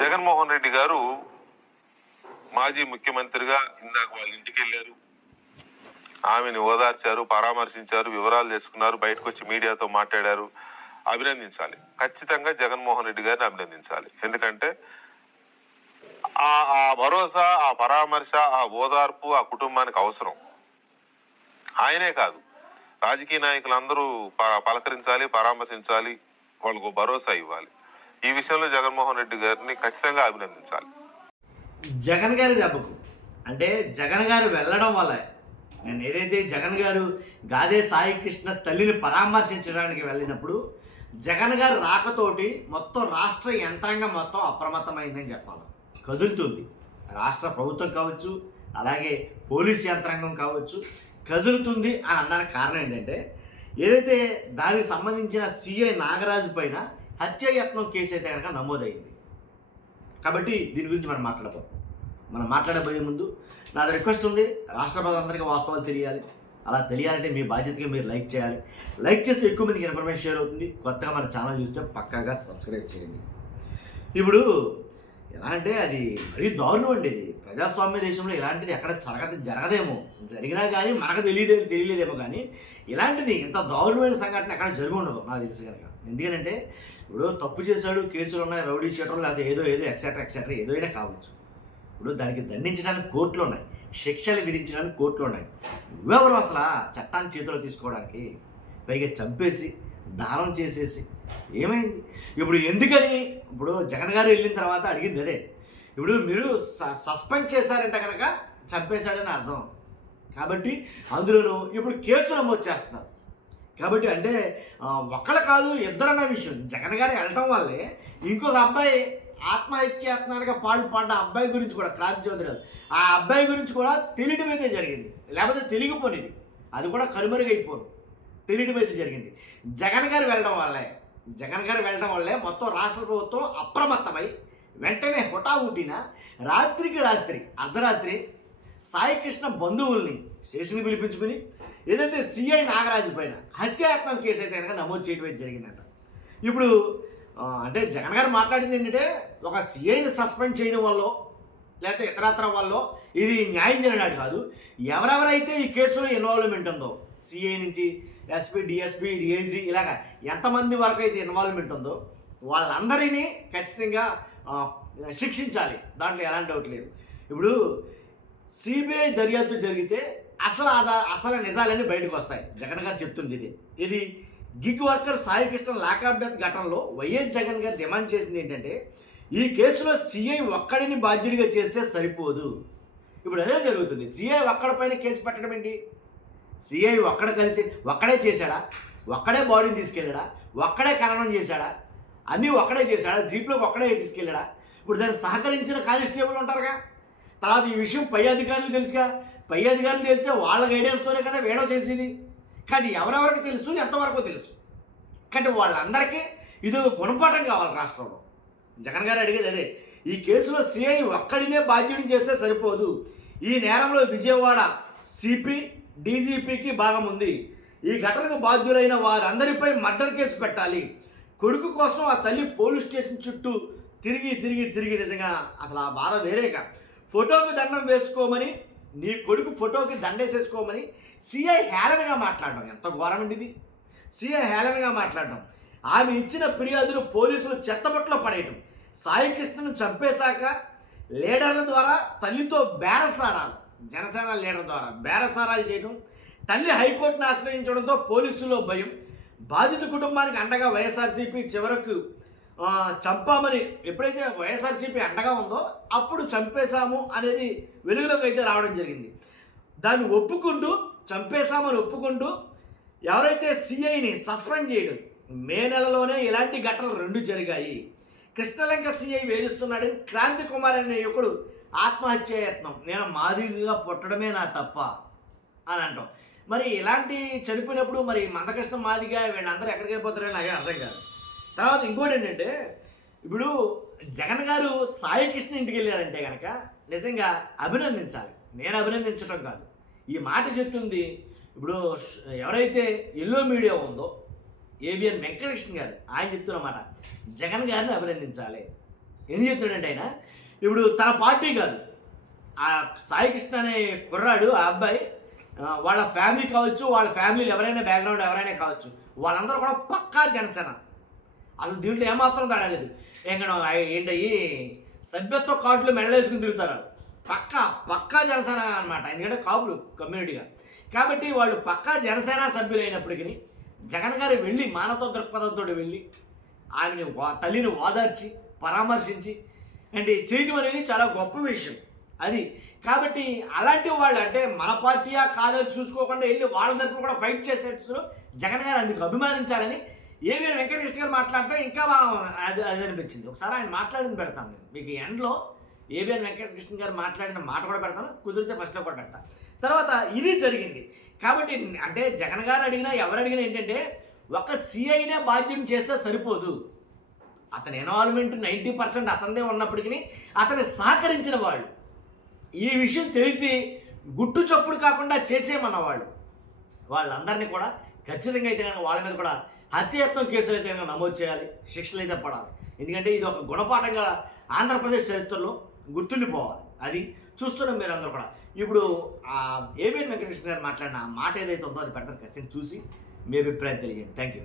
జగన్మోహన్ రెడ్డి గారు మాజీ ముఖ్యమంత్రిగా ఇందాక వాళ్ళ ఇంటికి వెళ్ళారు, ఆమెను ఓదార్చారు, పరామర్శించారు, వివరాలు తెలుసుకున్నారు, బయటకు వచ్చి మీడియాతో మాట్లాడారు. అభినందించాలి, ఖచ్చితంగా జగన్మోహన్ రెడ్డి గారిని అభినందించాలి. ఎందుకంటే ఆ భరోసా, ఆ పరామర్శ, ఆ ఓదార్పు ఆ కుటుంబానికి అవసరం. ఆయనే కాదు, రాజకీయ నాయకులందరూ పలకరించాలి, పరామర్శించాలి, వాళ్ళకు భరోసా ఇవ్వాలి. ఈ విషయంలో జగన్మోహన్ రెడ్డి గారిని ఖచ్చితంగా అభినందించాలి. జగన్ గారి దెబ్బకు అంటే జగన్ గారు వెళ్ళడం వల్ల నేను ఏదైతే జగన్ గారు గాదే సాయి కృష్ణ తల్లిని పరామర్శించడానికి వెళ్ళినప్పుడు జగన్ గారు రాకతోటి మొత్తం రాష్ట్ర యంత్రాంగం మొత్తం అప్రమత్తమైందని చెప్పాలి. కదులుతుంది రాష్ట్ర ప్రభుత్వం కావచ్చు, అలాగే పోలీస్ యంత్రాంగం కావచ్చు, కదులుతుంది అని అనడానికి కారణం ఏంటంటే ఏదైతే దానికి సంబంధించిన సిఐ నాగరాజు పైన హత్యాయత్నం కేసు అయితే కనుక నమోదైంది. కాబట్టి దీని గురించి మనం మాట్లాడబోయే ముందు నాది రిక్వెస్ట్ ఉంది, రాష్ట్ర ప్రజలందరికీ వాస్తవాలు తెలియాలి. అలా తెలియాలంటే మీ బాధ్యతగా మీరు లైక్ చేయాలి. లైక్ చేస్తే ఎక్కువ మందికి ఇన్ఫర్మేషన్ షేర్ అవుతుంది. కొత్తగా మన ఛానల్ చూస్తే పక్కాగా సబ్స్క్రైబ్ చేయండి. ఇప్పుడు ఎలా అంటే అది మరీ దారుణం అండి. ఇది ప్రజాస్వామ్య దేశంలో ఇలాంటిది ఎక్కడ జరగదేమో, జరిగినా కానీ మనకు తెలియలేదేమో, కానీ ఇలాంటిది ఇంత దారుణమైన సంఘటన ఎక్కడ జరిగి ఉండదు నాకు తెలిసి కనుక. ఎందుకంటే ఇప్పుడు తప్పు చేశాడు, కేసులు ఉన్నాయి, రౌడీ చేయడం, లేదా ఏదో ఎక్సెట్రా ఏదైనా కావచ్చు. ఇప్పుడు దానికి దండించడానికి కోర్టులు ఉన్నాయి, శిక్షలు విధించడానికి కోర్టులు ఉన్నాయి. నువ్వెవరు అసలు చట్టాన్ని చేతిలో తీసుకోవడానికి? పైగా చంపేసి దానం చేసేసి ఏమైంది? ఇప్పుడు ఎందుకని ఇప్పుడు జగన్ గారు వెళ్ళిన తర్వాత అడిగింది అదే. ఇప్పుడు మీరు సస్పెండ్ చేశారంటే కనుక చంపేశాడని అర్థం. కాబట్టి అందులోనూ ఇప్పుడు కేసు నమోదు చేస్తున్నారు. కాబట్టి అంటే ఒక్కళ్ళు కాదు, ఇద్దరన్న విషయం. జగన్ గారు వెళ్ళటం వల్లే ఇంకొక అబ్బాయి ఆత్మహత్యాత్మకంగా పాల్పడ్డ అబ్బాయి గురించి కూడా, క్రాంతి చౌదరి, ఆ అబ్బాయి గురించి కూడా తెలియటం అయితే జరిగింది. లేకపోతే తెలియకపోనిది, అది కూడా కనుమరుగైపోను, తెలియటం అయితే జరిగింది. జగన్ గారు వెళ్ళడం వల్లే మొత్తం రాష్ట్ర ప్రభుత్వం అప్రమత్తమై వెంటనే హుటాహుటిన రాత్రికి రాత్రి అర్ధరాత్రి సాయికృష్ణ బంధువుల్ని స్టేషన్కి పిలిపించుకుని ఏదైతే సిఐ నాగరాజు పైన హత్యాయత్నం కేసు అయితే కనుక నమోదు చేయడం జరిగిందంట. ఇప్పుడు అంటే జగన్ గారు మాట్లాడింది ఏంటంటే ఒక సిఐని సస్పెండ్ చేయడం వల్ల లేకపోతే ఇతరత్ర వల్ల ఇది న్యాయం జరిగినట్టు కాదు. ఎవరెవరైతే ఈ కేసులో ఇన్వాల్వ్మెంట్ ఉందో, సిఐ నుంచి ఎస్పీ, డిఎస్పీ, డిఐజీ ఇలాగా ఎంతమంది వరకు అయితే ఇన్వాల్వ్మెంట్ ఉందో వాళ్ళందరినీ ఖచ్చితంగా శిక్షించాలి. దాంట్లో ఎలాంటి డౌట్ లేదు. ఇప్పుడు సిబిఐ దర్యాప్తు జరిగితే అసలు నిజాలన్నీ బయటకు వస్తాయి. జగన్ గారు చెప్తుంది ఇది gig worker Sai Krishna lockup death ఘటనలో వైఎస్ జగన్ గారు డిమాండ్ చేసింది ఏంటంటే ఈ కేసులో సిఐ ఒక్కడిని బాధ్యుడిగా చేస్తే సరిపోదు. ఇప్పుడు అదే జరుగుతుంది. సిఐ ఒక్కడిపైన కేసు పెట్టడం ఏంటి? సిఐ ఒక్కడే చేశాడా? ఒక్కడే బాడీని తీసుకెళ్ళాడా? ఒక్కడే ఖననం చేశాడా? అన్నీ ఒక్కడే చేశాడా? జీప్లోకి ఒక్కడే తీసుకెళ్ళాడా? ఇప్పుడు దానికి సహకరించిన కానిస్టేబుల్ ఉంటారుగా. తర్వాత ఈ విషయం పై అధికారులు తెలుసుగా. పై అధికారులు తెలిస్తే వాళ్ళ గైడెన్స్తోనే కదా వేడో చేసేది. కానీ ఎవరెవరికి తెలుసు, ఎంతవరకు తెలుసు. కానీ వాళ్ళందరికీ ఇది గుణపాఠం కావాలి రాష్ట్రంలో. జగన్ గారు అడిగేది అదే. ఈ కేసులో సిఐ ఒక్కడినే బాధ్యుడిని చేస్తే సరిపోదు. ఈ నేరంలో విజయవాడ సిపి, డీజీపీకి భాగం ఉంది. ఈ ఘటనకు బాధ్యులైన వారందరిపై మర్డర్ కేసు పెట్టాలి. కొడుకు కోసం ఆ తల్లి పోలీస్ స్టేషన్ చుట్టూ తిరిగి నిజంగా అసలు ఆ బాధ వేరేగా. ఫోటోకి దండం వేసుకోమని, నీ కొడుకు ఫోటోకి దండేసేసుకోమని సిఐ హేళనగా మాట్లాడడం ఎంత ఘోరం అండి ఇది. సిఐ హేళనగా మాట్లాడడం, ఆమె ఇచ్చిన ఫిర్యాదును పోలీసులు చెత్తబట్లో పడేయటం, సాయి కృష్ణను చంపేశాక లీడర్ల ద్వారా తల్లితో బేరసారాలు, జనసేన లీడర్ ద్వారా బేరసారాలు చేయడం, తల్లి హైకోర్టును ఆశ్రయించడంతో పోలీసుల్లో భయం, బాధిత కుటుంబానికి అండగా వైఎస్ఆర్సీపీ చివరకు చంపామని ఎప్పుడైతే వైఎస్ఆర్సీపీ అండగా ఉందో అప్పుడు చంపేశాము అనేది వెలుగులోకి అయితే రావడం జరిగింది. దాన్ని ఒప్పుకుంటూ, చంపేశామని ఒప్పుకుంటూ ఎవరైతే సిఐని సస్పెండ్ చేయడం, మే నెలలోనే ఇలాంటి ఘటనలు 2 జరిగాయి. కృష్ణలంక సిఐ వేధిస్తున్నాడని క్రాంతి కుమార్ అనే యువకుడు ఆత్మహత్యాయత్నం, నేను మాదిరిగా పుట్టడమే నా తప్ప అని అంటాం. మరి ఇలాంటి చనిపోయినప్పుడు మరి మందకృష్ణ మాదిగా వీళ్ళందరూ ఎక్కడికి వెళ్ళిపోతారని నాకే అర్థం కాదు. తర్వాత ఇంకోటి ఏంటంటే ఇప్పుడు జగన్ గారు సాయి కృష్ణ ఇంటికి వెళ్ళారంటే కనుక నిజంగా అభినందించాలి. నేను అభినందించడం కాదు, ఈ మాట చెప్తుంది ఇప్పుడు ఎవరైతే ఎల్లో మీడియా ఉందో ఏబిఎన్ వెంకటకృష్ణ గారు, ఆయన చెప్తున్నమాట జగన్ గారిని అభినందించాలి. ఎందుకు చెప్తున్నాడంటే ఆయన ఇప్పుడు తన పార్టీ కాదు, ఆ సాయి కృష్ణ అనే కుర్రాడు, ఆ అబ్బాయి వాళ్ళ ఫ్యామిలీ కావచ్చు, వాళ్ళ ఫ్యామిలీలు ఎవరైనా బ్యాక్గ్రౌండ్ ఎవరైనా కావచ్చు, వాళ్ళందరూ కూడా పక్కా జనసేన. అసలు దీంట్లో ఏమాత్రం తేడా లేదు. ఏంటయ్యి సభ్యత్వ కార్డులు మెడలేసుకుని తిరుగుతారు. పక్కా జనసేన అనమాట. ఎందుకంటే కాపులు కమ్యూనిటీగా. కాబట్టి వాళ్ళు పక్కా జనసేన సభ్యులైనప్పటికీ జగన్ గారు వెళ్ళి మానవతా దృక్పథంతో వెళ్ళి ఆమెని తల్లిని ఓదార్చి పరామర్శించి అంటే చేయటం అనేది చాలా గొప్ప విషయం అది. కాబట్టి అలాంటి వాళ్ళు అంటే మన పార్టీయా కాదో చూసుకోకుండా వెళ్ళి వాళ్ళ తరపున కూడా ఫైట్ చేసేటప్పుడు జగన్ గారు అందుకు అభిమానించాలని ఏబిఎన్ వెంకటకృష్ణ గారు మాట్లాడటం ఇంకా అది అనిపించింది. ఒకసారి ఆయన మాట్లాడింది పెడతాను నేను మీకు ఎండ్లో. ఏబిఎన్ వెంకటకృష్ణ గారు మాట్లాడిన మాట కూడా పెడతాను, కుదిరితే ఫస్ట్లో కూడా పెడతా. తర్వాత ఇది జరిగింది. కాబట్టి అంటే జగన్ గారు అడిగినా ఎవరు అడిగినా ఏంటంటే ఒక సిఐనే బాధ్యం చేస్తే సరిపోదు. అతని ఇన్వాల్వ్మెంట్ 90% అతనిదే ఉన్నప్పటికీ అతని సహకరించిన వాళ్ళు, ఈ విషయం తెలిసి గుట్టు చప్పుడు కాకుండా చేసేమన్న వాళ్ళందరినీ కూడా ఖచ్చితంగా అయితే కనుక వాళ్ళ మీద కూడా హత్యాయత్నం కేసులు అయితే కనుక నమోదు చేయాలి, శిక్షలు అయితే పడాలి. ఎందుకంటే ఇది ఒక గుణపాఠంగా ఆంధ్రప్రదేశ్ చరిత్రలో గుర్తుండిపోవాలి. అది చూస్తున్నాం మీరు అందరూ కూడా. ఇప్పుడు ఏబిఎన్ వెంకటకృష్ణ గారు మాట్లాడిన ఆ మాట ఏదైతే ఉందో అది పెడతారు, ఖచ్చితంగా చూసి మీ అభిప్రాయం తెలియజేయండి. Thank you.